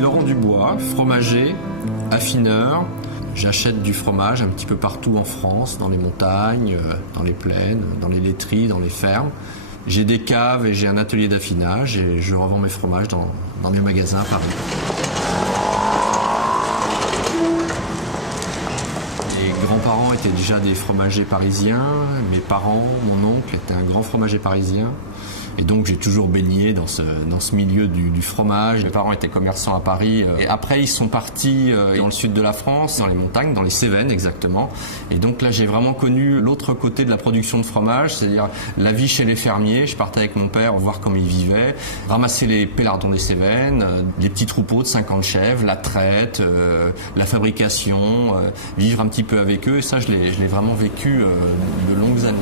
Laurent Dubois, fromager, affineur. J'achète du fromage un petit peu partout en France, dans les montagnes, dans les plaines, dans les laiteries, dans les fermes. J'ai des caves et j'ai un atelier d'affinage et je revends mes fromages dans mes magasins à Paris. Mes grands-parents étaient déjà des fromagers parisiens. Mes parents, mon oncle était un grand fromager parisien. Et donc j'ai toujours baigné dans ce milieu du fromage. Mes parents étaient commerçants à Paris. Et après ils sont partis dans le sud de la France, dans les montagnes, dans les Cévennes exactement. Et donc là j'ai vraiment connu l'autre côté de la production de fromage, c'est-à-dire la vie chez les fermiers. Je partais avec mon père voir comment ils vivaient, ramasser les pélardons des Cévennes, des petits troupeaux de 50 chèvres, la traite, la fabrication, vivre un petit peu avec eux. Et ça je l'ai vraiment vécu de longues années.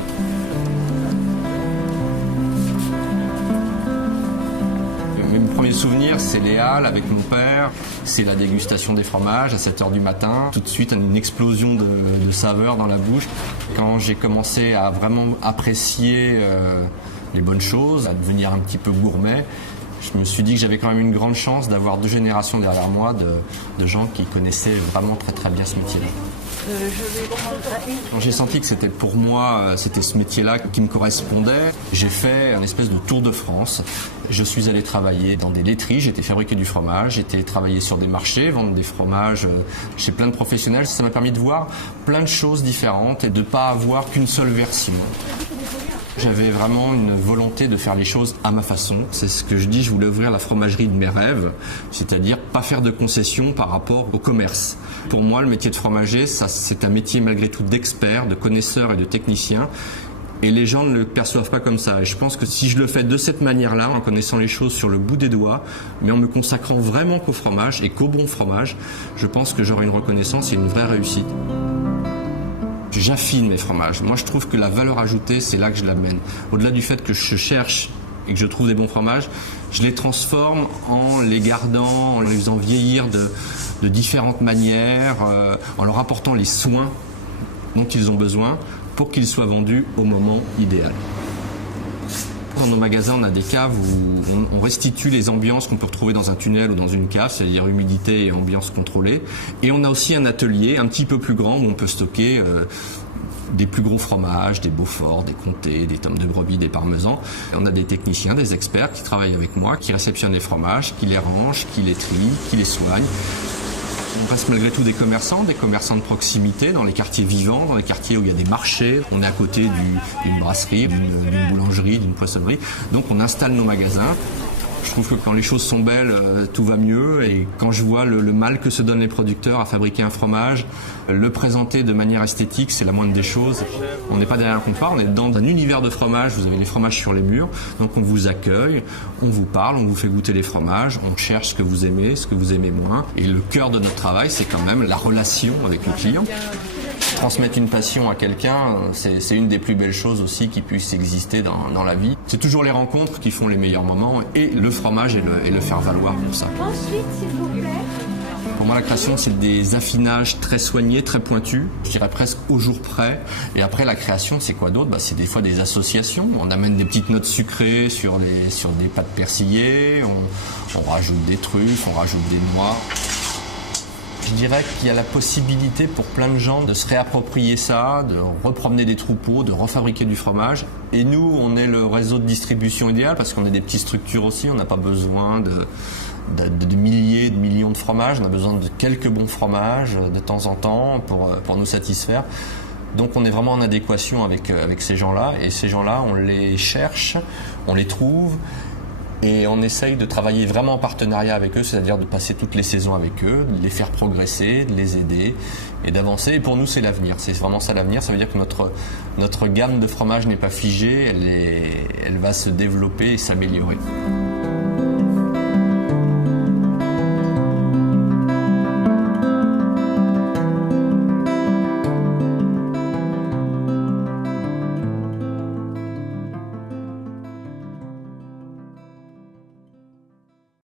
Mes premiers souvenirs, c'est les halles avec mon père, c'est la dégustation des fromages à 7h du matin. Tout de suite, une explosion de saveurs dans la bouche. Quand j'ai commencé à vraiment apprécier les bonnes choses, à devenir un petit peu gourmet, je me suis dit que j'avais quand même une grande chance d'avoir 2 générations derrière moi de gens qui connaissaient vraiment très très bien ce métier-là. Quand j'ai senti que c'était pour moi, c'était ce métier-là qui me correspondait, j'ai fait un espèce de tour de France. Je suis allé travailler dans des laiteries, j'étais fabriqué du fromage, j'étais travaillé sur des marchés, vendre des fromages chez plein de professionnels. Ça m'a permis de voir plein de choses différentes et de ne pas avoir qu'une seule version. J'avais vraiment une volonté de faire les choses à ma façon. C'est ce que je dis, je voulais ouvrir la fromagerie de mes rêves, c'est-à-dire pas faire de concessions par rapport au commerce. Pour moi, le métier de fromager, c'est un métier malgré tout d'expert, de connaisseur et de technicien. Et les gens ne le perçoivent pas comme ça. Et je pense que si je le fais de cette manière-là, en connaissant les choses sur le bout des doigts, mais en me consacrant vraiment qu'au fromage et qu'au bon fromage, je pense que j'aurai une reconnaissance et une vraie réussite. J'affine mes fromages. Moi, je trouve que la valeur ajoutée, c'est là que je l'amène. Au-delà du fait que je cherche et que je trouve des bons fromages, je les transforme en les gardant, en les faisant vieillir de différentes manières, en leur apportant les soins dont ils ont besoin pour qu'ils soient vendus au moment idéal. Dans nos magasins, on a des caves où on restitue les ambiances qu'on peut retrouver dans un tunnel ou dans une cave, c'est-à-dire humidité et ambiance contrôlée. Et on a aussi un atelier un petit peu plus grand où on peut stocker des plus gros fromages, des Beaufort, des Comté, des tomes de brebis, des parmesans. Et on a des techniciens, des experts qui travaillent avec moi, qui réceptionnent les fromages, qui les rangent, qui les trient, qui les soignent. On reste malgré tout des commerçants de proximité, dans les quartiers vivants, dans les quartiers où il y a des marchés. On est à côté d'une brasserie, d'une boulangerie, d'une poissonnerie. Donc on installe nos magasins. Je trouve que quand les choses sont belles, tout va mieux. Et quand je vois le mal que se donnent les producteurs à fabriquer un fromage, le présenter de manière esthétique, c'est la moindre des choses. On n'est pas derrière un comptoir, on est dans un univers de fromage. Vous avez les fromages sur les murs, donc on vous accueille, on vous parle, on vous fait goûter les fromages, on cherche ce que vous aimez moins. Et le cœur de notre travail, c'est quand même la relation avec le client. Transmettre une passion à quelqu'un, c'est une des plus belles choses aussi qui puisse exister dans la vie. C'est toujours les rencontres qui font les meilleurs moments et le fromage et le faire valoir pour ça. Ensuite, s'il vous plaît. Pour moi, la création, c'est des affinages très soignés, très pointus, je dirais presque au jour près. Et après, la création, c'est quoi d'autre ? C'est des fois des associations. On amène des petites notes sucrées sur des pâtes persillées, on rajoute des truffes, on rajoute des noix. Je dirais qu'il y a la possibilité pour plein de gens de se réapproprier ça, de repromener des troupeaux, de refabriquer du fromage. Et nous, on est le réseau de distribution idéal parce qu'on est des petites structures aussi. On n'a pas besoin de milliers, de millions de fromages. On a besoin de quelques bons fromages de temps en temps pour nous satisfaire. Donc on est vraiment en adéquation avec ces gens-là. Et ces gens-là, on les cherche, on les trouve. Et on essaye de travailler vraiment en partenariat avec eux, c'est-à-dire de passer toutes les saisons avec eux, de les faire progresser, de les aider et d'avancer. Et pour nous, c'est l'avenir. C'est vraiment ça l'avenir. Ça veut dire que notre gamme de fromages n'est pas figée, elle va se développer et s'améliorer.